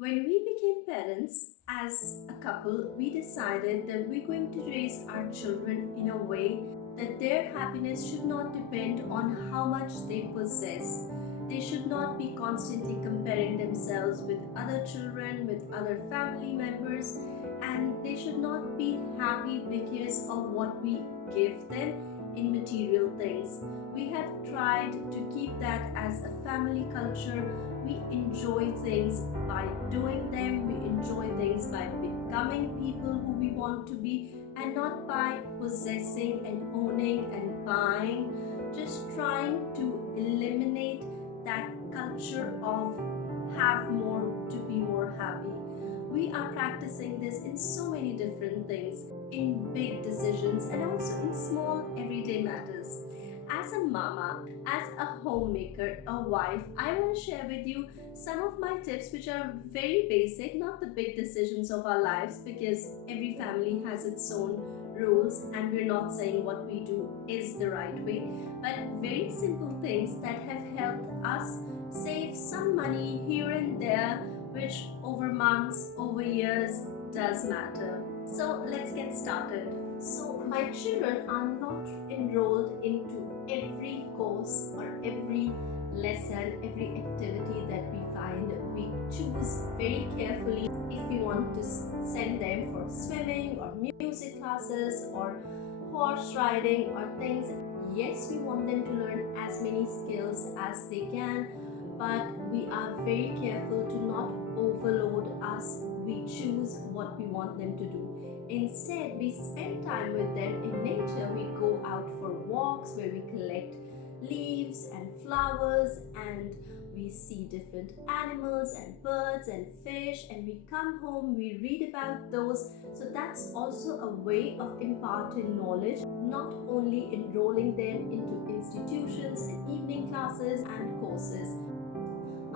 When we became parents as a couple, we decided that we're going to raise our children in a way that their happiness should not depend on how much they possess. They should not be constantly comparing themselves with other children, with other family members, and they should not be happy because of what we give them in material things. We have tried to keep that as a family culture. We enjoy things by doing them, we enjoy things by becoming people who we want to be, and not by possessing and owning and buying. Just trying to eliminate that culture of have more to be more happy. We are practicing this in so many different things, in big decisions and also in small everyday matters. As a mama, as a homemaker, a wife, I want to share with you some of my tips which are very basic, not the big decisions of our lives, because every family has its own rules and we're not saying what we do is the right way, but very simple things that have helped us save some money here and there, which over months, over years does matter. So let's get started. So my children are not enrolled into every course or every lesson, every activity that we find. We choose very carefully if we want to send them for swimming or music classes or horse riding or things. Yes, we want them to learn as many skills as they can, but we are very careful to not overload us. We choose what we want them to do. Instead, we spend time with them in nature. We go out for walks where we collect leaves and flowers, and we see different animals and birds and fish, and we come home, we read about those. So that's also a way of imparting knowledge, not only enrolling them into institutions and evening classes and courses.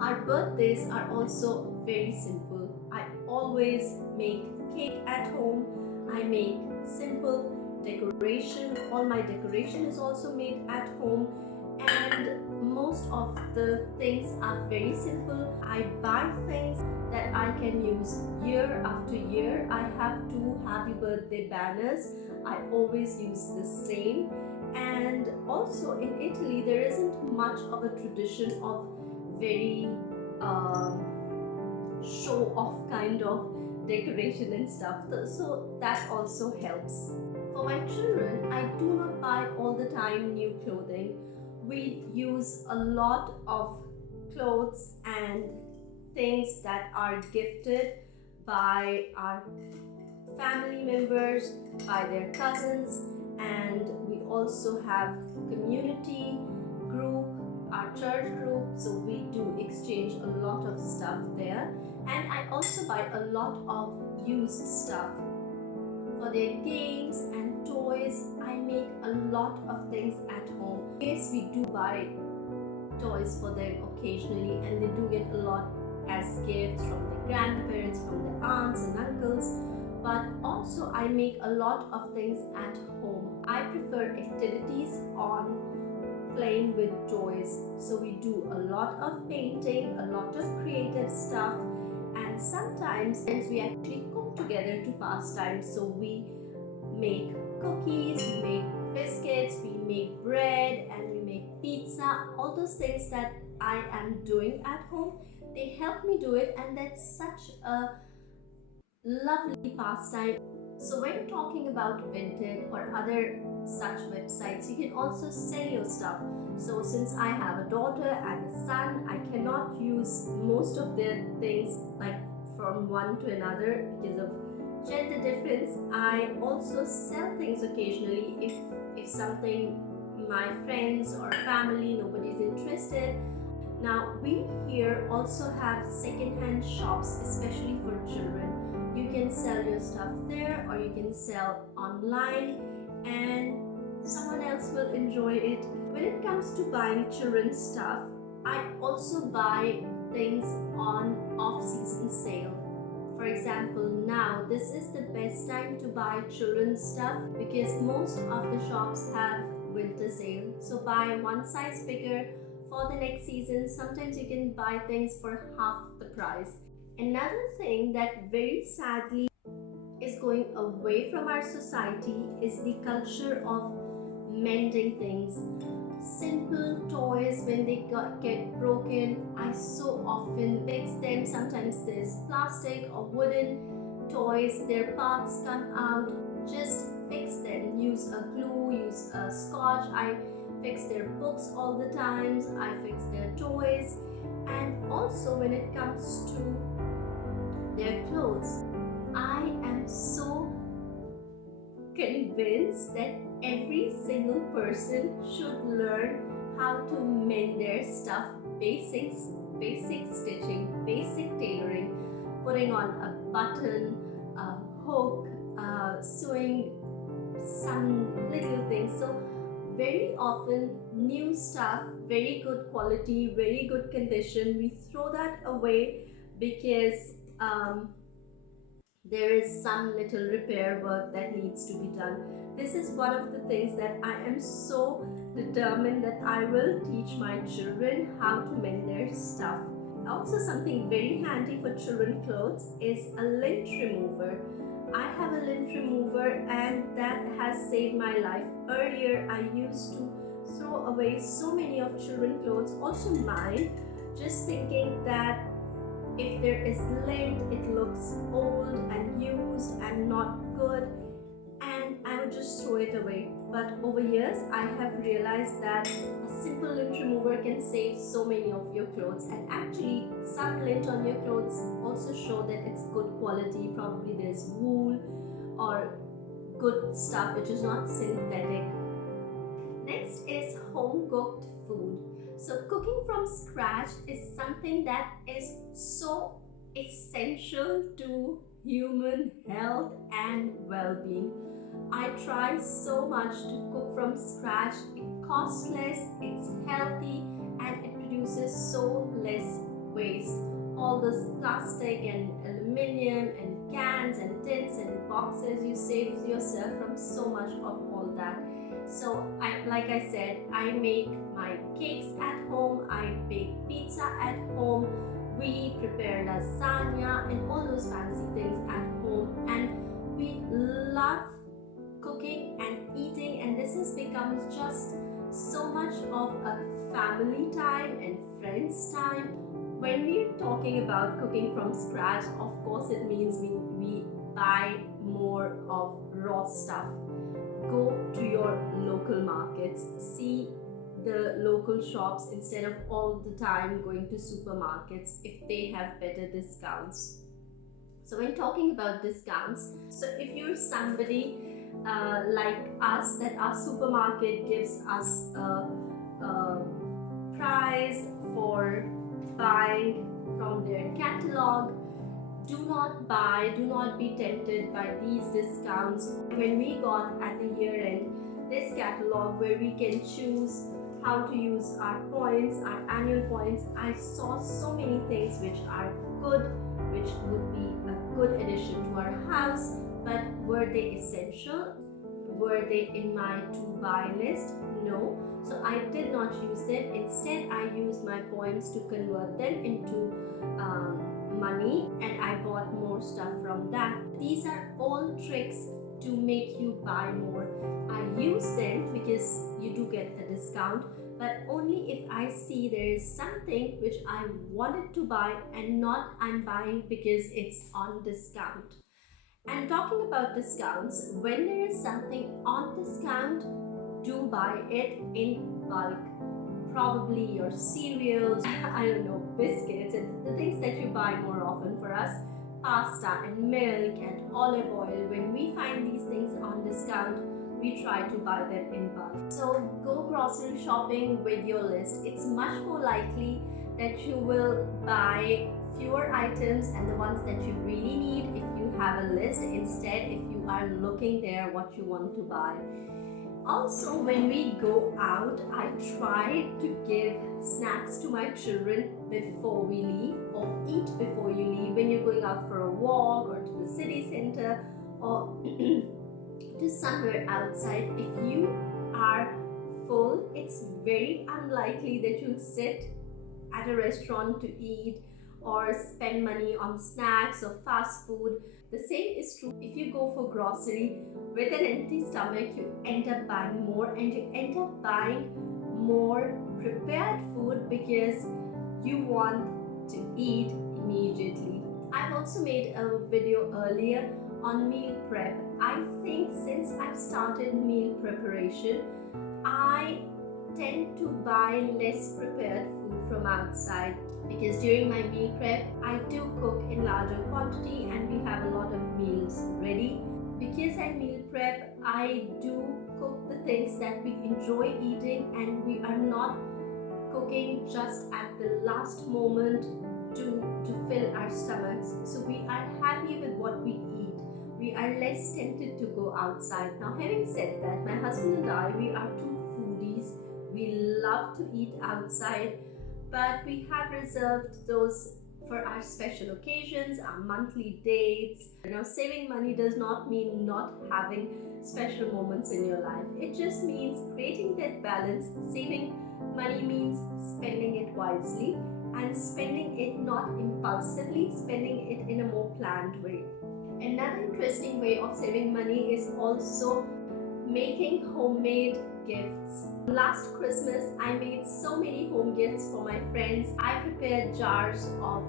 Our birthdays are also very simple. I always make cake at home. I make simple decoration. All my decoration is also made at home, and most of the things are very simple. I buy things that I can use year after year. I have 2 happy birthday banners. I always use the same. And also in Italy, there isn't much of a tradition of very show off kind of decoration and stuff, so that also helps. For my children, I do not buy all the time new clothing. We use a lot of clothes and things that are gifted by our family members, by their cousins, and we also have community group, our church group, so we do exchange a lot of stuff there. And I also buy a lot of used stuff for their games and toys. I make a lot of things at home. Yes, we do buy toys for them occasionally, and they do get a lot as gifts from their grandparents, from their aunts and uncles. But also I make a lot of things at home. I prefer activities on playing with toys. So we do a lot of painting, a lot of creative stuff, and sometimes we actually cook together to pass time. So we make cookies, we make biscuits, we make bread, and we make pizza. All those things that I am doing at home, they help me do it, and that's such a lovely pastime. So when talking about Vinted or other such websites, you can also sell your stuff. So since I have a daughter and a son, I cannot use most of their things like from one to another because of gender difference. I also sell things occasionally if something my friends or family, nobody's interested. Now we here also have second-hand shops, especially for children. You can sell your stuff there, or you can sell online, and someone else will enjoy it. When it comes to buying children's stuff, I also buy things on off-season sale. For example, now this is the best time to buy children's stuff because most of the shops have winter sale. So buy one size bigger for the next season. Sometimes you can buy things for half the price. Another thing that very sadly is going away from our society is the culture of mending things. Simple toys, when they get broken, I so often fix them. Sometimes there's plastic or wooden toys, their parts come out, just fix them. Use a glue, use a scotch. I fix their books all the times, I fix their toys. And also when it comes to their clothes, I am so convinced that every single person should learn how to mend their stuff. Basics, basic stitching, basic tailoring, putting on a button, a hook, sewing, some little things. So very often new stuff, very good quality, very good condition, we throw that away because there is some little repair work that needs to be done. This is one of the things that I am so determined that I will teach my children how to mend their stuff. Also, something very handy for children clothes is a lint remover. I have a lint remover and that has saved my life. Earlier I used to throw away so many of children clothes, also mine, just thinking that if there is lint, it looks old and used and not good, and I would just throw it away. But over years, I have realized that a simple lint remover can save so many of your clothes. And actually, some lint on your clothes also show that it's good quality. Probably there's wool or good stuff which is not synthetic. Next is home cooked food. So cooking from scratch is something that is so essential to human health and well-being. I try so much to cook from scratch. It costs less, it's healthy, and it produces so less waste. All this plastic and aluminium and cans and tins and boxes, you save yourself from so much of all that. So like I said, I make my cakes at home, I bake pizza at home, we prepare lasagna and all those fancy things at home, and we love cooking and eating, and this has become just so much of a family time and friends time. When we're talking about cooking from scratch, of course it means we buy more of raw stuff. Go to your local markets, see the local shops instead of all the time going to supermarkets if they have better discounts. So when talking about discounts, so if you're somebody like us, that our supermarket gives us a price for buying from their catalog, do not buy, do not be tempted by these discounts. When we got at the year end this catalog where we can choose how to use our points, our annual points, I saw so many things which are good, which would be a good addition to our house, but were they essential? Were they in my to buy list? No. So I did not use them. Instead, I used my points to convert them into money, and I bought more stuff from that. These are all tricks to make you buy more. I use them because you do get the discount, but only if I see there is something which I wanted to buy and not I'm buying because it's on discount. And talking about discounts, when there is something on discount, do buy it in bulk. Probably your cereals, I don't know, biscuits, and the things that you buy more often. For us, pasta and milk and olive oil. When we find these things on discount, we try to buy them in bulk. So go grocery shopping with your list. It's much more likely that you will buy fewer items and the ones that you really need if you have a list, instead if you are looking there what you want to buy. Also, when we go out, I try to give snacks to my children before we leave, or eat before you leave when you're going out for a walk or to the city center or to somewhere outside. If you are full, it's very unlikely that you'll sit at a restaurant to eat or spend money on snacks or fast food. The same is true if you go for grocery with an empty stomach. You end up buying more, and you end up buying more prepared food because you want to eat immediately. I've also made a video earlier on meal prep. I think since I've started meal preparation, I tend to buy less prepared food from outside, because during my meal prep I do cook in larger quantity and we have a lot of meals ready. Because I meal prep, I do cook the things that we enjoy eating, and we are not cooking just at the last moment to fill our stomachs. So we are happy with what we eat. We are less tempted to go outside. Now, having said that, my husband and I, we are two foodies. We love to eat outside, but we have reserved those for our special occasions, our monthly dates. Now, saving money does not mean not having special moments in your life. It just means creating that balance. Saving money means spending it wisely, and spending it not impulsively, spending it in a more planned way. Another interesting way of saving money is also making homemade gifts. Last Christmas, I made so many home gifts for my friends. I prepared jars of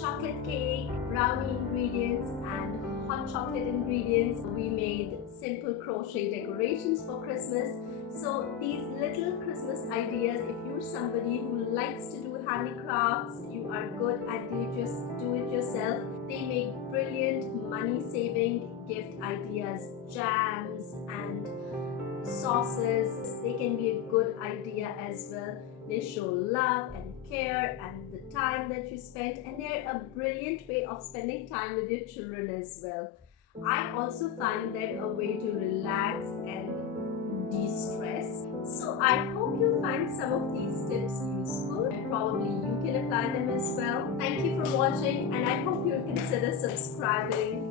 chocolate cake, brownie ingredients, and hot chocolate ingredients. We made simple crochet decorations for Christmas. So these little Christmas ideas, if you're somebody who likes to do handicrafts, you are good at do it yourself, they make brilliant money saving gift ideas. Jams and sauces, they can be a good idea as well. They show love and care and the time that you spent, and they're a brilliant way of spending time with your children as well. I also find that a way to relax and de-stress. So I hope you find some of these tips useful, and probably you can apply them as well. Thank you for watching, and I hope you'll consider subscribing.